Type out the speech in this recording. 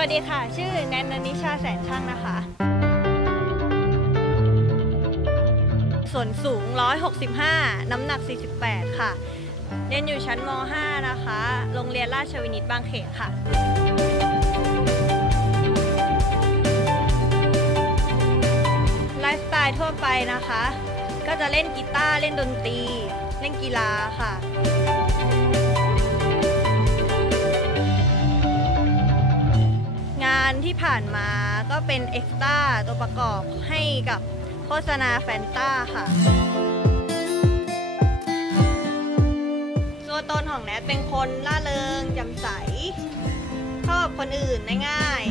วัสดีค่ะ ชื่อแนนนนิชาแสนช่างนะคะ ส่วนสูง 165 น้ำหนัก 48 ค่ะ เรียนอยู่ชั้นม 5 นะคะ โรงเรียนราชวินิตบางเขนค่ะไลฟ์สไตล์ทั่วไปนะคะ ก็จะเล่นกีตาร์ เล่นดนตรี เล่นกีฬาค่ะ ที่ผ่านมาก็เป็นเอ็กซ์ตร้าตัวประกอบให้กับโฆษณาแฟนต้าค่ะ ตัวตนของแนทเป็นคนล่าเริงแจำใสชอบคนอื่นได้ง่าย